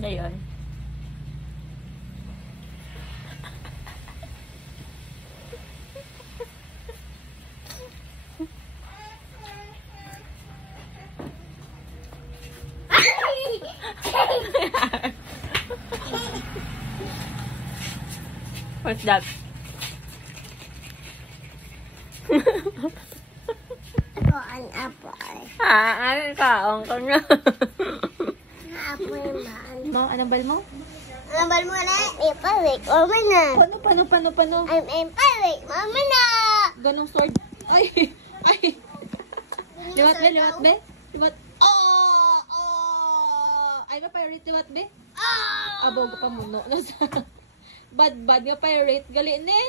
Ngayon. What's that? An apple. Ano kaong ko na? Apple man. No, anong bal mo? Ang bal mo na, iparik. Mama na. Paano? I'm iparik. Mama na. Ganong sword. Ay! Liwat be? Ay, ma-pirate liwat be? Abog pa muno. Bad nga pirate. Gali ni.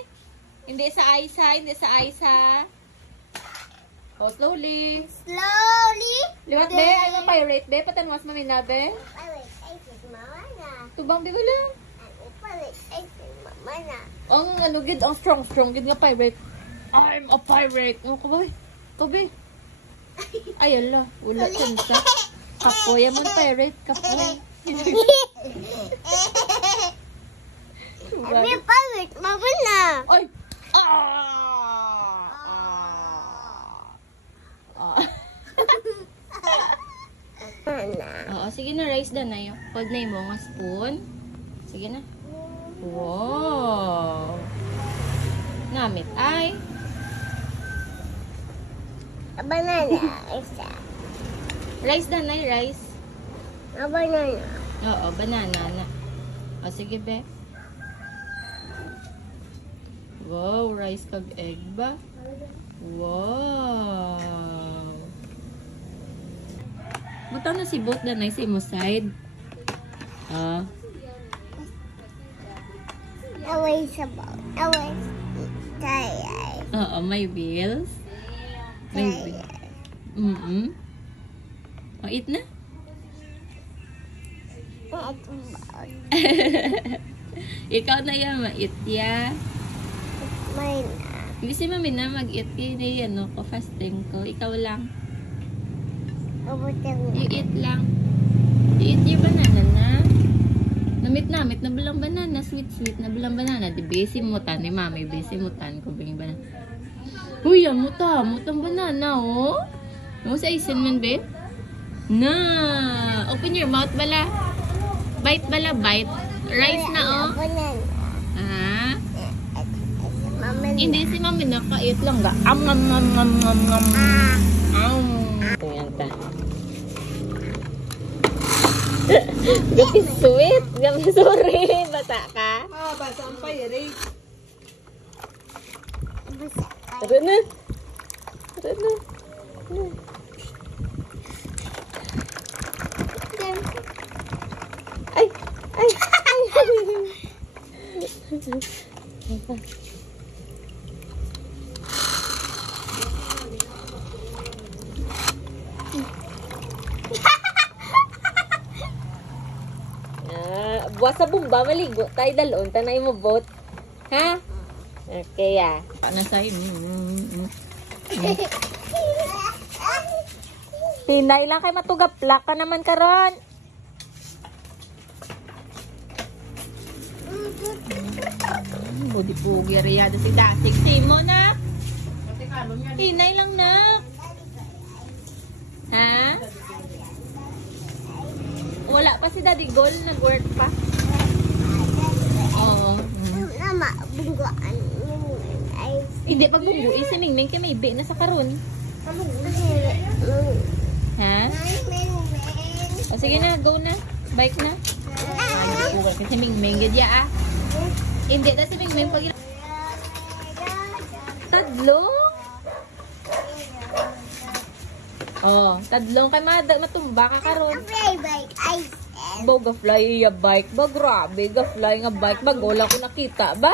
Hindi sa Aisa. Oh, slowly. Liwat be? Ay, ma-pirate be? Patanwas mamina be? Mama na. Tubang be wala. Iparik. Mama na. Ang ano gid, ang strong gid nga pirate. I'm a pirate. Ano ko ba? Tobi. Ay, ala. Wala tsansa. Kapoy. Amon pirate. Kapoy. I'm iparik. Mama na. Ay! Oo, sige na. Rice na yun. Pag na mo nga spoon. Sige na. Wow! Namit ay. Banana. Isa. Rice na na, rice. Banana. Oo, banana na. O, sige be. Wow, rice kag egg ba? Wow! Butaw na si bot na na sa imo side. Ah. Away sa boat. Away tayo. Oo, may wheels. May wheels. O, eat na? Ikaw na yan, ma-eat ya. May na. Hindi si mami na mag-eat. Hindi, ano ko, fasting ko. Ikaw lang. I-eat lang. I-eat yung banana na. Namit na balang banana. Sweet na balang banana. Di besi mutan ni mami. Besi mutan ko bing banana. Uy, mutang banana, oh. Ano sa isin man, babe? Na. Open your mouth, bala. Bite, bala, bite. Rice na, oh. Ah. Hindi si mami naka-eat lang ga. Ayan ta. Gabi sweet. Gabi sorry. Bata ka. Bata ang payari. Tara na. Ay. Buwas sa bumba, maligo. Tayo dalon, tanay mo boat. Ha? Okay, ah. Ano sa'yo? Pinay lang kay matugaplak ka naman karon. Budi-bugi riyado si Dasik. Simo na. Pinay lang na. Ha? Wala pa si Daddy Gold, nag-work pa. Oo. Nama, bungguan. Hindi, pag bumbuin si Mingming kay may na sa karon. Ha? O sige na, go na. Bike na. Kasi Mingming, gadya ah. Hindi na si Mingming pag tadlong. Oh, tadlong kay matumba ka karon. Bo ga-fly ya bike ba? Grabe, ga-fly nga bike ba? Wala ko nakita ba?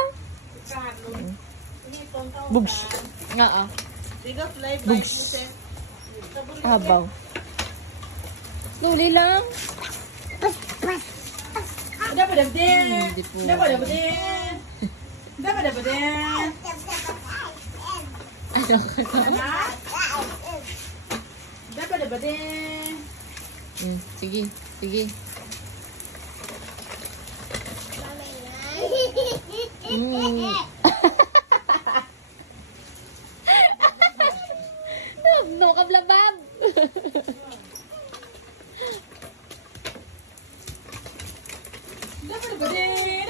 Bugs. Nga ah. Bugs. Abaw. Slowly lang. Dapat. Ano ka na? Sige. Mm. No, kablabab. Dapat ba din?